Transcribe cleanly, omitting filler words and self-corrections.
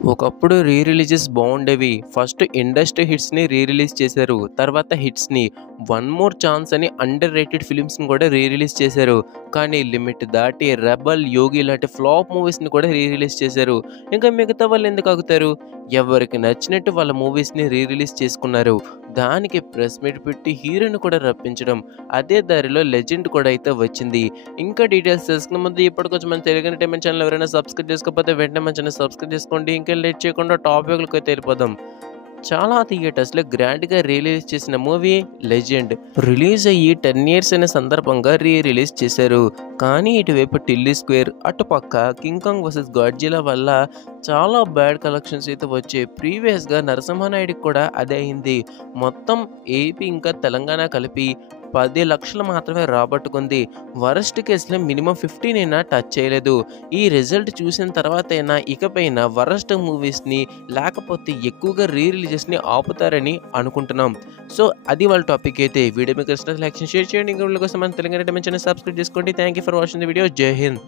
ఒకప్పుడు re releases బాగుండేవి. First industry హిట్స్‌ని re release చేశారు. తర్వాత హిట్స్‌ని 'వన్ మోర్ ఛాన్స్' అని అండర్ రేటెడ్ ఫిల్మ్స్‌ని కూడా రీ రిలీజ్ చేశారు. కానీ లిమిట్ దాటి 'రెబెల్', 'యోగి' లాంటి ఫ్లాప్ మూవీస్‌ని కూడా రీ రిలీజ్ చేశారు. ఇంకా మిగతా వాళ్ళు ఎందుకు ఆగుతారు? ఎవరికి నచ్చినట్టు వాళ్ళ మూవీస్‌ని రీ రిలీజ్ చేసుకున్నారు. దానికి ప్రెస్ మీట్ పెట్టి హీరోని కూడా రప్పించడం. అదే దారిలో 'లెజెండ్' కూడా అయితే వచ్చింది. ఇంకా డీటెయిల్స్ తెలుసుకునే ముందు ఇప్పటికొచ్చి మన తెలుగు ఎంటర్‌టైన్‌మెంట్ ఛానల్ ఎవరైనా సబ్స్క్రైబ్ చేసుకోకపోతే వెంటనే మన ఛానల్ సబ్స్క్రైబ్ చేసుకోండి. ఇంకా లేట్ చేయకుండా టాపిక్‌లోకి అయితే వెళ్ళిపోదాం. చాలా థియేటర్స్‌లో గ్రాండ్‌గా రిలీజ్ చేసిన మూవీ 'లెజెండ్'. రిలీజ్ అయ్యి 10 ఇయర్స్ అయిన సందర్భంగా రిలీజ్ చేశారు. కానీ ఇటువైపు 'టిల్లీ స్క్వేర్', అటుపక్క 'కింగ్ కాంగ్ వర్సెస్ గాడ్జిల్లా' వల్ల చాలా బ్యాడ్ కలెక్షన్స్ అయితే వచ్చాయి. ప్రీవియస్‌గా 'నరసింహానాయుడుకి' కూడా అదే అయింది. మొత్తం ఏపీ ఇంకా తెలంగాణ కలిపి 10 లక్షలు మాత్రమే రాబట్టుకుంది. వరస్ట్ కేసులో మినిమం 15 అయినా టచ్ చేయలేదు. ఈ రిజల్ట్ చూసిన తర్వాతైనా ఇకపైన వరస్ట్ మూవీస్‌ని లేకపోతే ఎక్కువగా రిలీజెస్‌ని ఆపుతారని అనుకుంటున్నాం. సో అది వాళ్ళ టాపిక్ అయితే. వీడియో మీకు నచ్చినట్లయితే లైక్ షేర్ చేయండి. ఇంకా వీడియో కోసం మన తెలుగు ఎంటర్‌టైన్‌మెంట్ ఛానల్ సబ్స్క్రైబ్ చేసుకోండి. Thank you for watching the video. జై హింద్.